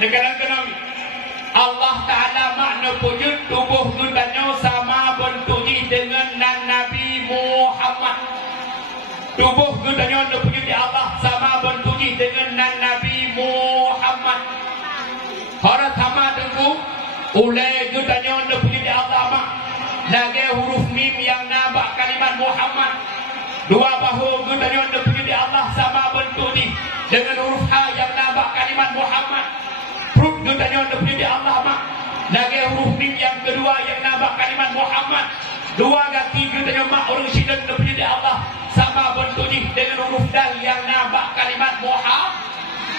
negara kenami Allah Ta'ala makna wujud tubuh gudanya sama bentuknya dengan Nabi Muhammad. Tubuh gudanya wujud di Allah sama bentuknya dengan Nabi Muhammad. Orang sama tengku oleh gudanya wujud di Allah mak lagi huruf mim yang nabak kalimat Muhammad. Dua bahu gudanya wujud di Allah sama bentuknya dengan huruf ha yang nabak kalimat Muhammad. Perut gudanya wujud di Allah mak lagi huruf mim yang kedua yang nabak kalimat Muhammad. Dua kaki gudanya mak orang sidang wujud di Allah sama bentuknya dengan huruf dal yang nabak kalimat Muhammad.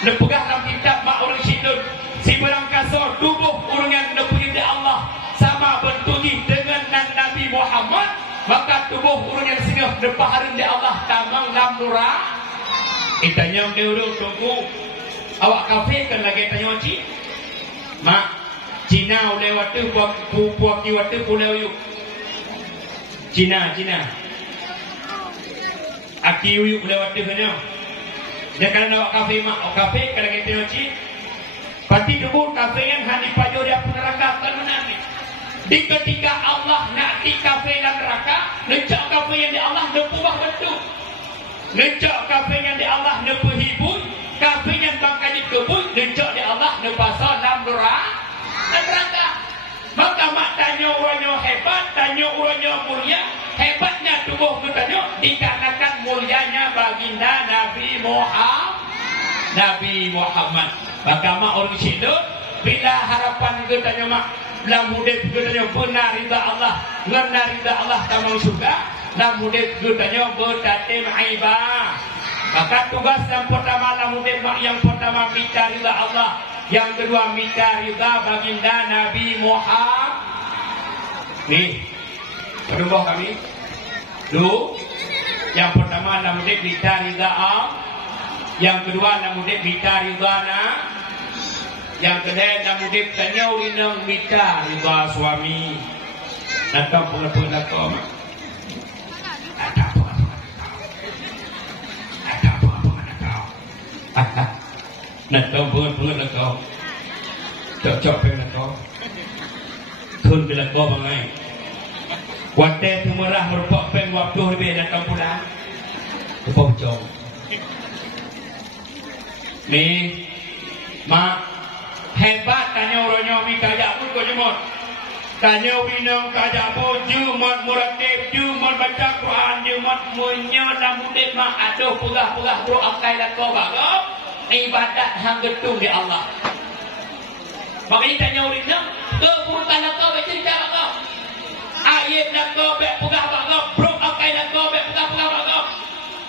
Lepegah dalam kitab mak orang sidang si berang kasar tubuh orang yang wujud di Allah sama bentuknya dengan Nabi Muhammad. Maka tubuh orang yang singgah depan di Allah tamang lam nura. Itanya dulu tunggu awak kafe kan lagi tanya ci mak Cina lewat tu puak lewat tu pulau yuk Cina aki yuk lewat tu mana dia kan awak kafe mak awak kafe kan lagi tanya ci pasti dulu kafe yang hani pajo dia neraka kan menami di ketika Allah nak di kafe dan neraka necak kafe yang di Allah nepubah bentuk necak kafe yang di Allah nepuhibun kafe yang bangkai di kebun necak di Allah nepasal dalam neraka. Maka mak tanya orangnya hebat, tanya orangnya mulia. Hebatnya tubuh kita dikarenakan mulianya baginda Nabi Muhammad. Maka mak orang sidut bila harapan kita mak dalam hidup kita benar rida Allah, benar rida Allah tamang surga. Dalam hidup kita bertatim aibah. Maka tugas yang pertama dalam hidup mak yang pertama minta rida Allah, yang kedua minta rida baginda Nabi Muhammad. Nih, berdua kami. Dulu, yang pertama dalam hidup minta rida Allah, yang kedua dalam hidup minta rida yang kedua dalam hidup tanya urinang minta rida suami. Nanti pengen kau mak. Nak kau pengen kau, cocok pengen kau, kun bila kau bangai, waktu temerah merupakan pen waktu lebih nak kau pulang, kau jom. Ni, mak hebat tanya orangnya mi kajak pun kau jemot, tanya winang kajak pun jemot muratib, jemot baca Quran, jemot menyelam mudik mak aduh pegah bro akai dah kau bagau. Ibadat hang getung di Allah. Makanya tanya urinang keburukan kau baca cara kau. Ayat nak kau baik pegah kau, bro akai nak kau baik pegah kau.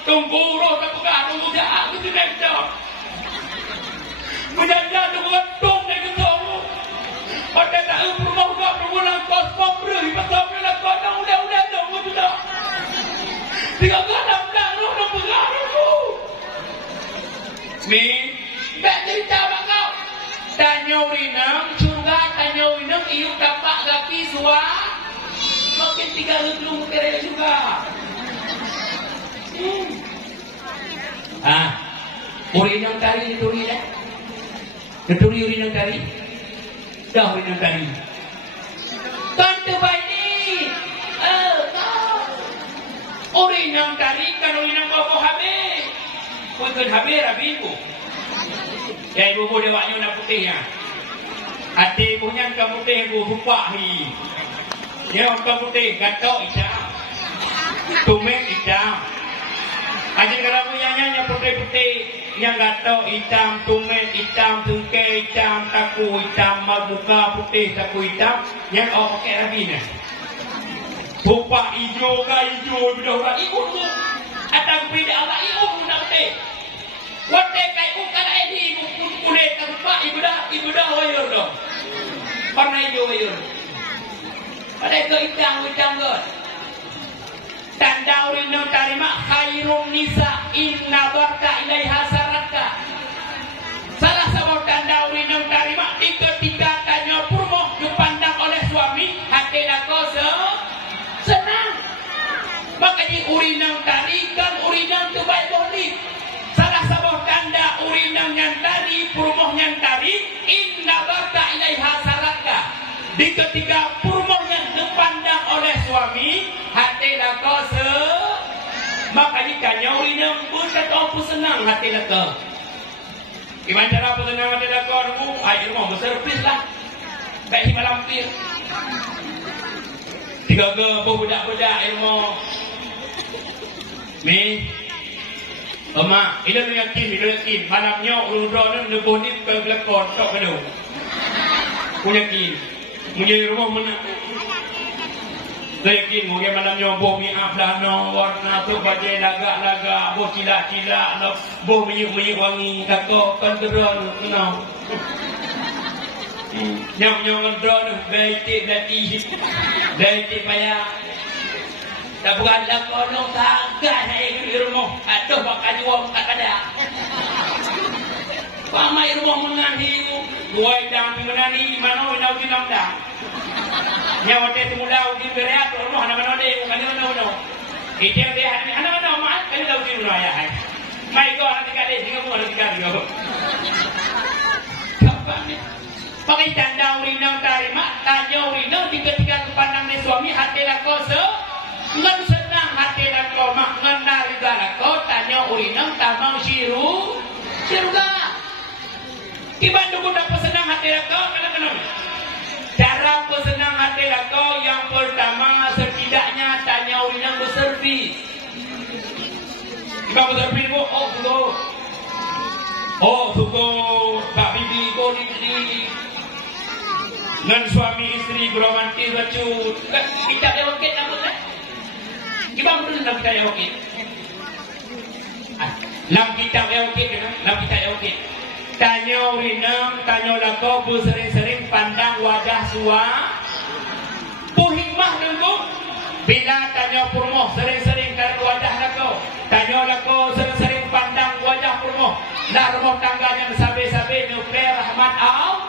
Tunggu roh tak pegah tunggu jahat tu macam. Mudah-mudahan tunggu tung dah getung. Pada tak rumah kau perbulan kau sponsor pasal nak kau dah udah tunggu tu dah. Tiga kadang dah roh nak pegah tu. Mi, tak cerita mak kau. Tanya urinang, surga tanya urinang, iuk dapat laki suar. Makin 3 belum kira juga. Urinang tari dituri dah. Dituri urinang tari. Dah urinang tari. Tante bayi. Urinang tari kan urinang kau habis. Mungkin habis rabi ibu. Ya ibu dia waknya nak putih ya. Hati ibunya kan putih ibu rupak ni. Ya orang putih gatok hitam. Tumek hitam. Aja kalau yang putih-putih yang gatok hitam, tumek hitam, tungkai hitam, taku hitam, muka putih, taku hitam, yang orang pakai rabi ni. Rupak hijau ke hijau bila orang ibu tu. Atang bida Allah ibu nak teh. Wate kai ukala ini ibu kulit tanpa ibu dah wayur dong. Pernah ibu wayur. Ada ke itang god. Tanda urin tarima khairun nisa inna barka ilaiha saraka. Salah satu tanda urin tarima ketika tanya purmo dipandang oleh suami hati dah kosong senang. Makanya urinang tarikan urinang tu baik boleh. Salah satu tanda urinang yang tari, perumoh yang tari, Di ketika purmonya dipandang oleh suami, hati lako makanya kanyau ini pun kata apa senang hati lako. Gimana cara apa senang hati lako? Air mau berservis lah. Baik malampir. Tiga budak-budak ilmu. Ni, mak, ini yakin. Malamnya urut-urut lebuh ni kelakon tak kena. Punya yakin. Mungkin rumah mana? Saya yakin mungkin malamnya boh miap dah no warna tu baju laga boh cilak no boh minyak wangi kakak kontrol no. Nyam kontrol baik lati payah. Tak bukan dah kono kagak saya di rumah. Aduh bakal jual tak ada. Pamai rumah menanti dua dang menani mana winau di lamda. Nyawa teh semula uji berat rumah mana deh bukan mana. Itu dia hari mana mak kan dah uji rumah ya. Mai go nanti kade singa pun nanti kade go. Kapan ni? Pakai tanda urinang tarima, tanya urinang ketika kepandang ni suami hati lakose. Ngan senang hati lako mak ngan narida lako tanya urinang tamang siruga. Tiba dulu dapat senang hati lako kenapa? Cara pesenang hati lako yang pertama setidaknya tanya urinang berservis. Tiba berservis bu, suko Pak Bibi ko di ngan suami istri beromantis bacut. Kita lewat nama kan? Kita betul dalam kita yang okey. Dalam kita yang okey kan? Dalam kita yang okey. Tanya urinam, tanya lako sering-sering pandang wajah suami. Bu hikmah nunggu. Bila tanya purmoh sering-sering kan wajah lako. Tanya lako sering-sering pandang wajah purmoh. Dah rumah tangganya sabe-sabe nuklear rahmat Allah.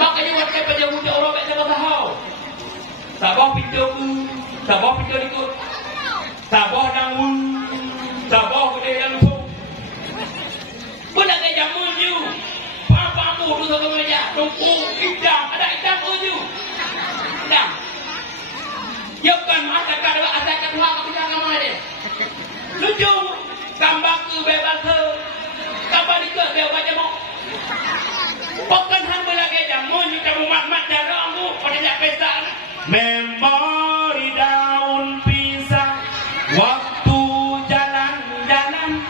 Makanya waktu penjauh orang tak ada tahu. Sabah pintu ikut. Sabah dangun, sabah gede dan lupa. Bukan kerja muju, papamu tu sama kerja, tunggu idam, ada idam muju, idam. Ya kan masa kedua kamu jangan mana lucu, gambar tu bebas tu, gambar itu bebas jamu. Bukan hamba lagi jamu, ni kamu mat darahmu, pada nak pesta. Memori daun pisang. Waktu jalan-jalan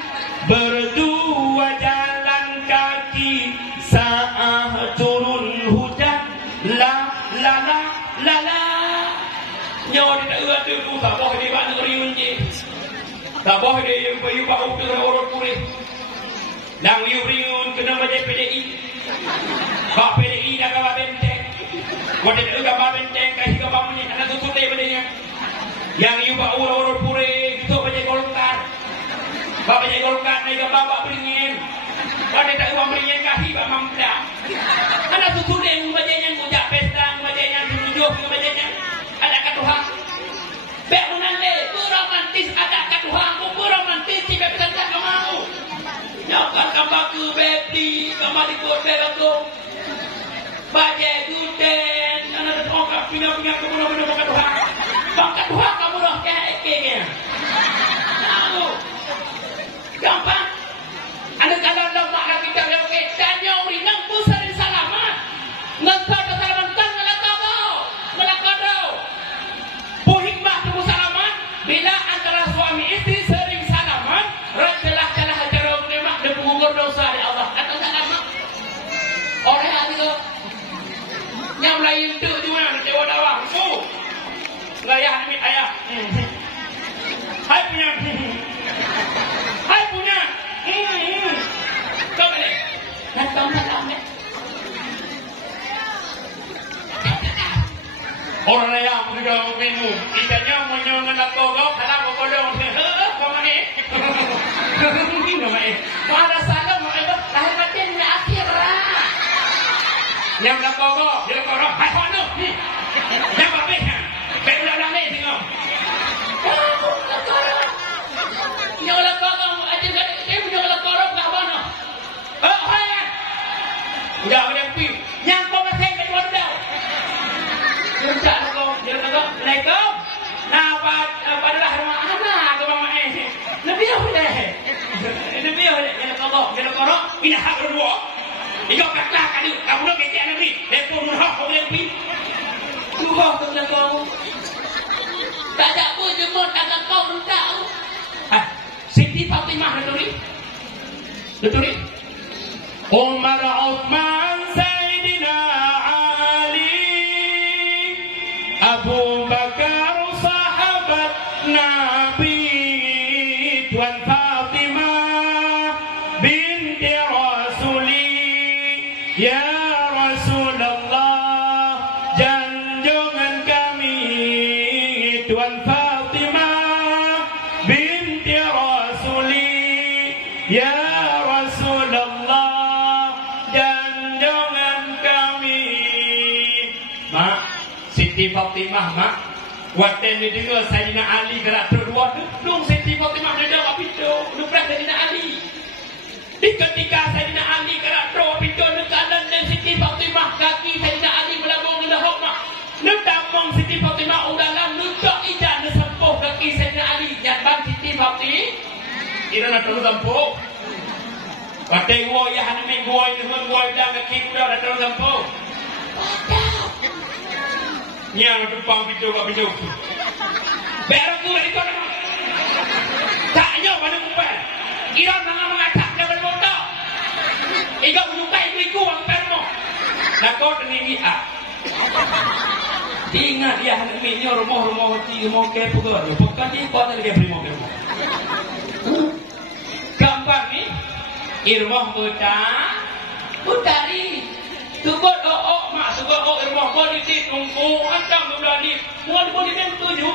berdua jalan kaki saat turun hujan la nyawa tidak ada tu sabah di bak negeri unji sabah dia yang bayu bau tu orang purih dan yu riun kena baca PDI bak PDI dah kawan benteng kau tidak kawan benteng kasih kawan punya anak tutup dia bedanya yang yu bau orang purih itu baca Golkar bak baca Golkar naik ke babak beringin kau tidak uang beringin kasih bak mamda anak tutup dia yang bacanya ngujak pesta bacanya tunjuk bacanya ada kat Tuhan bek menande romantis ada kat Tuhan ku romantis tiba pesan tak mau nyokan gambar ku bebli gambar di kod bebatu baca guden anak tongkap pindah ke mana kat Tuhan kat Tuhan kamu dah keknya tahu gampang ada kalau lama nak kita lewat tanya urinang ku sering salaman ngentau salaman kan bila antara suami istri sering salaman, rajalah cara menemak dan mengukur dosa di Allah. Kata sama orang hati tu, yang lain tu juga dewa dawang. Layah demi ayah. Hai punya. Kau boleh. Datang salam. Orang yang sudah minum, kitanya menyongan aku kau, kalau kau dong, kau mana? Minum mana? Mana salah mana? Lahir batin ni akhir lah. Yang nak kau, dia kau orang, hai kau tu, yang apa ni? Berulang ni tengok. Yang nak kau, aje kan? Yang nak kau orang nak mana? Hai. Udah pi. Yang kau masih kedua dah. ada kamu nak kecek Nabi telefon mudah kau boleh pergi mudah tu lah kau tak ada pun jemur tak ada kau tak tahu Siti Fatimah betul ni Umar Uthman Sayyidina Ali Abu Bakar sahabat Nabi Tuan Fatimah binti Rasuli ya Rasulullah janjungan kami Tuan Fatimah binti Rasuli ya Rasulullah janjungan kami mak Siti Fatimah mak waktu ni dengar Sayyidina Ali gerak berdua duduk Siti Fatimah dia jawab itu duduk Sayyidina Ali di ketika Sayyidina Ali gerak berdua itu dekat dan Siti Fatimah kaki Sayyidina Ali melambung ke dahok mak nedamong Siti Fatimah udalang nudok ijan sempuh kaki Sayyidina Ali nyatbang Siti Fatimah ina nak terus sempuh waktu gua ya hanami gua ini gua dah kaki gua dah terus sempuh yang depan video kat video berak tu itu tak nyaw pada kumpul kira mengatakan dia berbodoh iga menyukai itu orang permo nakot ni ingat dia hanami ni rumah rumah ke pegawai bukan dia kau lagi primo gambar ni irwah utari Tubot mak suka irwah politik nunggu ancam berani boleh tuju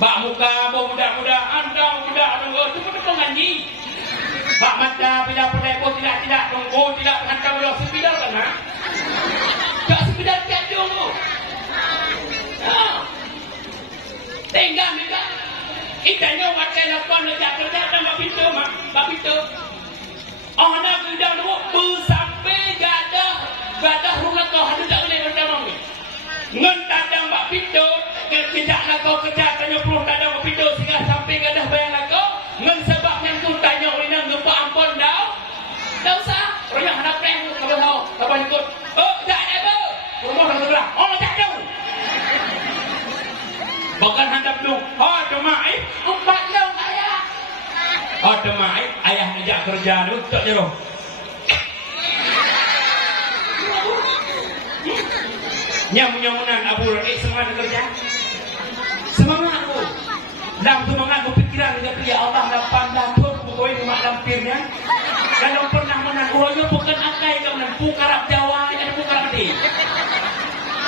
bak muka budak-budak anda budak nunggu tu pun pengaji bak mata bila penepo tidak nunggu tidak hantar belah sepidal kan ha tak sepidal tiap nunggu tenggang juga itanya wakai lapan lejak kerja dan bak pintu nak sudah nunggu sampai gadah rumah kau ada tak boleh berdamang ni ngan tadang bak pintu tidak nak kau kerja tanya puluh tadang bak pintu sehingga sampai gadah bayang nak kau ngan sebab yang tu tanya orang nak ampun dah usah orang nak prank kalau tahu apa ikut tak ada rumah dah terang tak tahu bahkan handap dong demai 4 dong ayah demai ayah ngejak kerja tu tak jeroh nyamunan Abu Raid semangat kerja semangat tu dalam semangat berpikiran dengan ya Allah lapan datuk pokoknya rumah lampirnya kalau pernah menang orangnya bukan akai kau menang pukarap Jawa ada pukarap di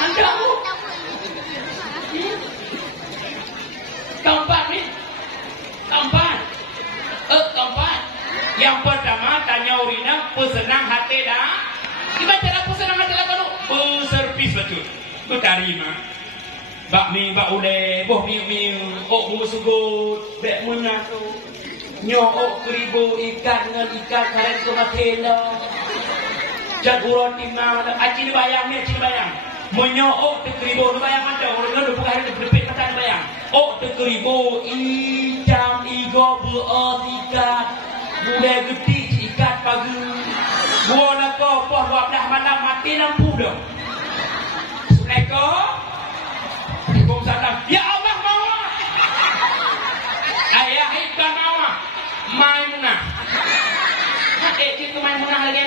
anda tu keempat ni keempat yang pertama tanya urina pesenang hati dah gimana cara pesenang hati lah kalau servis betul tu tarima bakmi bak ule boh mi musugut bek munah tu nyok kribo ikan dengan ikan karet ke matela jad uroti ma acin bayang menyok te kribo bayang ada orang lu bukan ada berpet mata bayang te kribo icam igo beotika bude geti ikat pagi gua nak kau poh dah malam mati lampu dah Waalaikumsalam. Ya Allah mau. Ayah itu mau. Maimunah. Itu Maimunah lagi